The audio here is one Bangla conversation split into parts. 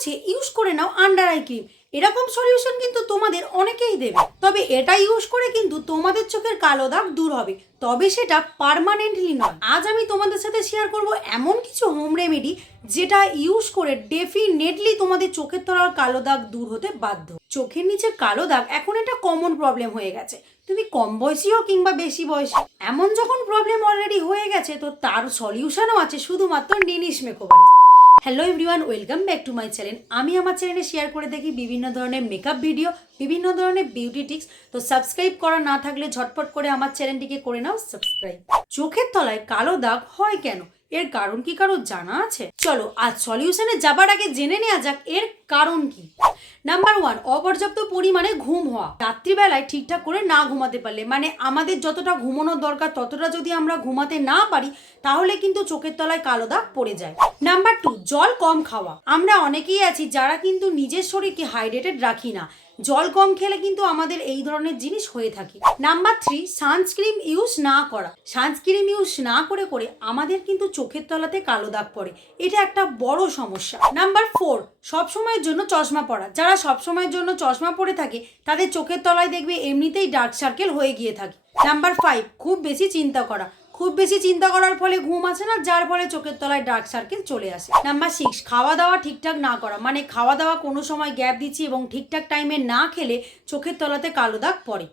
হচ্ছে ইউজ করে নাও আন্ডার আই ক্রিম এরকম সলিউশন কিন্তু তোমাদের অনেকেই দেবে। তবে এটা ইউজ করে কিন্তু তোমাদের চোখের কালো দাগ দূর হবে। তবে সেটা পার্মানেন্টলি নয়। আজ আমি তোমাদের সাথে শেয়ার করব এমন কিছু হোম রেমেডি যেটা ইউজ করে ডেফিনেটলি তোমাদের চোখের তলার কালো দাগ দূর হতে বাধ্য। চোখের নিচে কালো দাগ, এখন এটা কমন প্রবলেম হয়ে গেছে। তুমি কম বয়সী হও কিংবা বেশি বয়সী, এমন যখন প্রবলেম অলরেডি হয়ে গেছে, তো তার সলিউশনও আছে শুধুমাত্র নিনিশ মেকওভারে hello everyone welcome back to my channel আমি আমার চ্যানেলে শেয়ার করে দেখি বিভিন্ন ধরনের মেকআপ ভিডিও বিভিন্ন ধরনের বিউটি টিক্স তো সাবস্ক্রাইব করা না থাকলে ঝটপট করে আমার চ্যানেলটিকে করে নাও সাবস্ক্রাইব চোখের তলায় কালো দাগ হয় কেন? এর কারণ কি কারও জানা আছে? চলো আজ সলিউশনে যাবার আগে জেনে নেওয়া যাক এর কারণ কি? নাম্বার ওয়ান অপর্যাপ্ত পরিমাণে ঘুম হওয়া। রাত্রিবেলায় ঠিকঠাক করে না ঘুমাতে পারলে মানে আমাদের যতটা ঘুমানোর দরকার, ততটা যদি আমরা ঘুমাতে না পারি, তাহলে কিন্তু চোখের তলায় কালো দাগ পড়ে যায়। নাম্বার টু জল কম খাওয়া। আমরা অনেকেই আছি যারা কিন্তু নিজের শরীরকে হাইড্রেটেড রাখি না। জল কম খেলে কিন্তু আমাদের এই ধরনের জিনিস হয়ে থাকে। নাম্বার থ্রি সানস্ক্রিন ইউজ না করা। সানস্ক্রিন ইউজ না করে করে আমাদের কিন্তু চোখের তলাতে কালো দাগ পড়ে। এটা একটা বড় সমস্যা। নাম্বার ফোর সবসময়ের জন্য চশমা পরা। যারা সব সময়ের জন্য চশমা পরে থাকে, তাদের চোখের তলায় দেখবে এমনিতেই ডার্ক সার্কেল হয়ে গিয়ে থাকে। নাম্বার ফাইভ খুব বেশি চিন্তা করা। খুব বেশি চিন্তা করার ফলে ঘুম আসে না, যার ফলে চোখের তলায় ডার্ক সার্কেল চলে আসে। নাম্বার সিক্স খাওয়া দাওয়া ঠিকঠাক না করা। মানে খাওয়া দাওয়া কোনো সময় গ্যাপ দিচ্ছি এবং ঠিকঠাক টাইমে না খেলে চোখের তলাতে কালো দাগ পড়ে।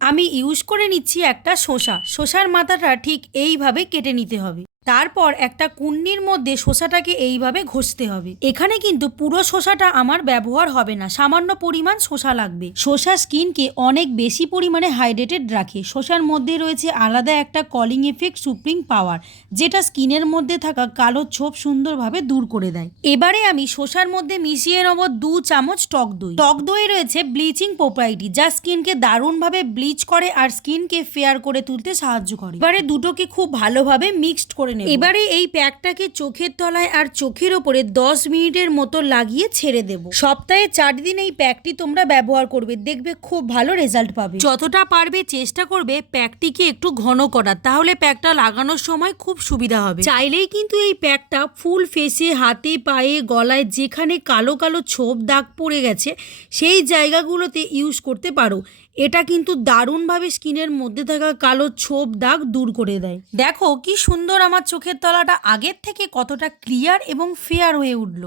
আমি ইউজ করে নিচ্ছি একটা শসা। শসার মাথাটা ঠিক এইভাবে কেটে নিতে হবে। তারপর একটা কুন্নির মধ্যে শসাটাকে এইভাবে ঘষতে হবে। এখানে কিন্তু পুরো শসাটা আমার ব্যবহার হবে না, সামান্য পরিমাণ শসা লাগবে। শসা স্কিনকে অনেক বেশি পরিমাণে হাইড্রেটেড রাখে। শসার মধ্যে রয়েছে আলাদা একটা কলিং এফেক্ট সুপ্রিম পাওয়ার যেটা স্কিনের মধ্যে থাকা কালো ছোপ সুন্দরভাবে দূর করে দেয়। এবারে আমি শসার মধ্যে মিশিয়ে নেব দু চামচ টক দই। টক দই রয়েছে ব্লিচিং প্রোপাইটি যা স্কিনকে দারুণভাবে ব্লিচ করে আর স্কিনকে ফেয়ার করে তুলতে সাহায্য করে। এবারে দুটোকে খুব ভালোভাবে মিক্সড করে নেব। এবারে এই প্যাকটাকে চোখের তলায় আর চোখের ওপরে দশ মিনিটের মতো লাগিয়ে ছেড়ে দেব। সপ্তাহে চার দিন এই প্যাকটি তোমরা ব্যবহার করবে দেখবে খুব ভালো রেজাল্ট পাবে। যতটা পারবে চেষ্টা করবে প্যাকটিকে একটু ঘন করার তাহলে প্যাকটা লাগানোর সময় খুব সুবিধা হবে। চাইলেই কিন্তু এই প্যাকটা ফুল ফেসে হাতে পায়ে গলায় যেখানে কালো কালো ছোপ দাগ পড়ে গেছে সেই জায়গাগুলোতে ইউজ করতে পারো। এটা কিন্তু দারুণভাবে স্কিনের মধ্যে থাকা কালো ছোপ দাগ দূর করে দেয়। দেখো কি সুন্দর আমার চোখের তলাটা আগের থেকে কতটা ক্লিয়ার এবং ফেয়ার হয়ে উঠল।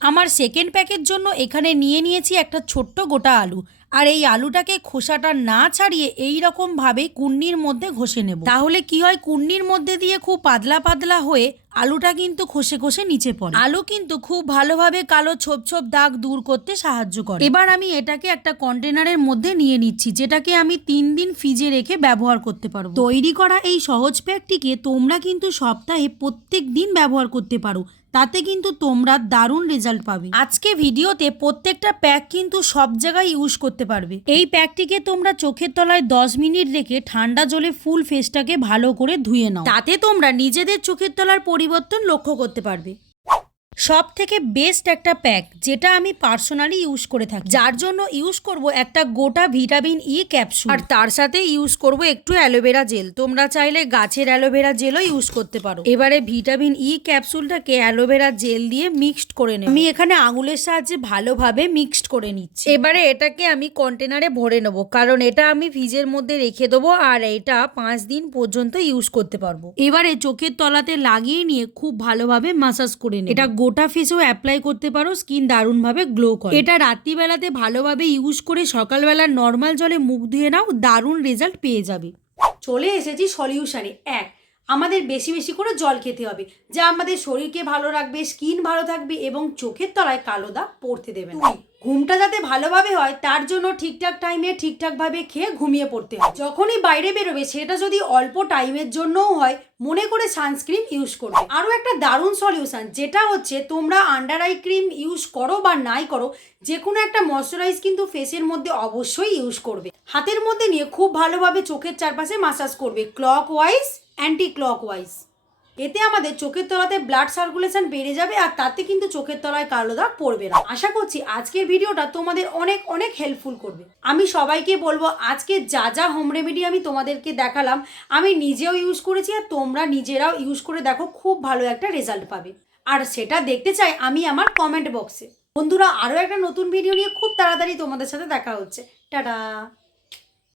আমার সেকেন্ড প্যাকের জন্য এখানে নিয়ে নিয়েছি একটা ছোট্ট গোটা আলু। আর এই আলুটাকে খোসাটা না ছাড়িয়ে এই রকম ভাবে কুন্নির মধ্যে ঘষে নেব। তাহলে কি হয়? কুন্নির মধ্যে দিয়ে খুব পাতলা পাতলা হয়ে আলুটা কিন্তু খসে খসে নিচে পড়ে। আলু কিন্তু খুব ভালোভাবে কালো ছোপ ছোপ দাগ দূর করতে সাহায্য করে। এবার আমি এটাকে একটা কন্টেনারের মধ্যে নিয়ে নিচ্ছি, যেটাকে আমি তিন দিন ফ্রিজে রেখে ব্যবহার করতে পারব। তৈরি করা এই সহজ প্যাকটিকে তোমরা কিন্তু সপ্তাহে প্রত্যেক দিন ব্যবহার করতে পারো। তাতে কিন্তু তোমরা দারুণ রেজাল্ট পাবে। আজকে ভিডিওতে প্রত্যেকটা প্যাক কিন্তু সব জায়গায় ইউজ করতে পারবে। এই প্যাকটিকে তোমরা চোখের তলায় দশ মিনিট রেখে ঠান্ডা জলে ফুল ফেসটাকে ভালো করে ধুয়ে নাও। তাতে তোমরা নিজেদের চোখের তলার পরিবর্তন লক্ষ্য করতে পারবে। সব থেকে বেস্ট একটা প্যাক যেটা আমি পার্সোনালি ইউজ করে থাকি। যার জন্য ইউজ করব একটা গোটা ভিটামিন ই ক্যাপসুল আর তার সাথে ইউজ করব একটু অ্যালোভেরা জেল তোমরা চাইলে গাছের অ্যালোভেরা জেলও ইউজ করতে পারো। এবারে ভিটামিন ই ক্যাপসুলটাকে অ্যালোভেরা জেল দিয়ে মিক্সড করে নেব। আমি এখানে আঙুলের সাহায্যে ভালোভাবে মিক্সড করে নিচ্ছি। এবারে এটাকে আমি কন্টেনারে ভরে নেব। কারণ এটা আমি ফ্রিজের মধ্যে রেখে দেবো আর এটা পাঁচ দিন পর্যন্ত ইউজ করতে পারব। এবারে চোখের তলাতে লাগিয়ে নিয়ে খুব ভালোভাবে মাসাজ করে নেব। এটা গোটা ফেসেও অ্যাপ্লাই করতে পারো স্কিন দারুণভাবে গ্লো করে। এটা রাত্রিবেলাতে ভালোভাবে ইউজ করে সকালবেলা নর্মাল জলে মুখ ধুয়ে নাও, দারুণ রেজাল্ট পেয়ে যাবে। চলে এসেছি সলিউশনে এক আমাদের বেশি বেশি করে জল খেতে হবে যা আমাদের শরীরকে ভালো রাখবে স্কিন ভালো থাকবে এবং চোখের তলায় কালো দাগ পড়তে দেবে না। ঘুমটা যাতে ভালোভাবে হয় তার জন্য ঠিকঠাক টাইমে ঠিকঠাকভাবে খেয়ে ঘুমিয়ে পড়তে হয়। যখনই বাইরে বেরোবে সেটা যদি অল্প টাইমের জন্যও হয় মনে করে সানস্ক্রিন ইউজ করবে। আরও একটা দারুণ সলিউশন যেটা হচ্ছে তোমরা আন্ডার আই ক্রিম ইউজ করো বা নাই করো যে কোনো একটা ময়শ্চারাইজ কিন্তু ফেসের মধ্যে অবশ্যই ইউজ করবে। হাতের মধ্যে নিয়ে খুব ভালোভাবে চোখের চারপাশে মাসাজ করবে। Clockwise anticlockwise এতে আমাদের চোখের তলাতে ব্লাড সার্কুলেশন বেড়ে যাবে আর তাতে কিন্তু চোখের তলায় কালো দাগ পড়বে না। আশা করছি আজকের ভিডিওটা তোমাদের অনেক অনেক হেল্পফুল করবে। আমি সবাইকে বলব, আজকে যা যা হোম রেমেডি আমি তোমাদেরকে দেখালাম, আমি নিজেও ইউজ করেছি আর তোমরা নিজেরাও ইউজ করে দেখো, খুব ভালো একটা রেজাল্ট পাবে। আর সেটা দেখতে চাই আমি আমার কমেন্ট বক্সে বন্ধুরা, আরও একটা নতুন ভিডিও নিয়ে খুব তাড়াতাড়ি তোমাদের সাথে দেখা হচ্ছে। টাটা!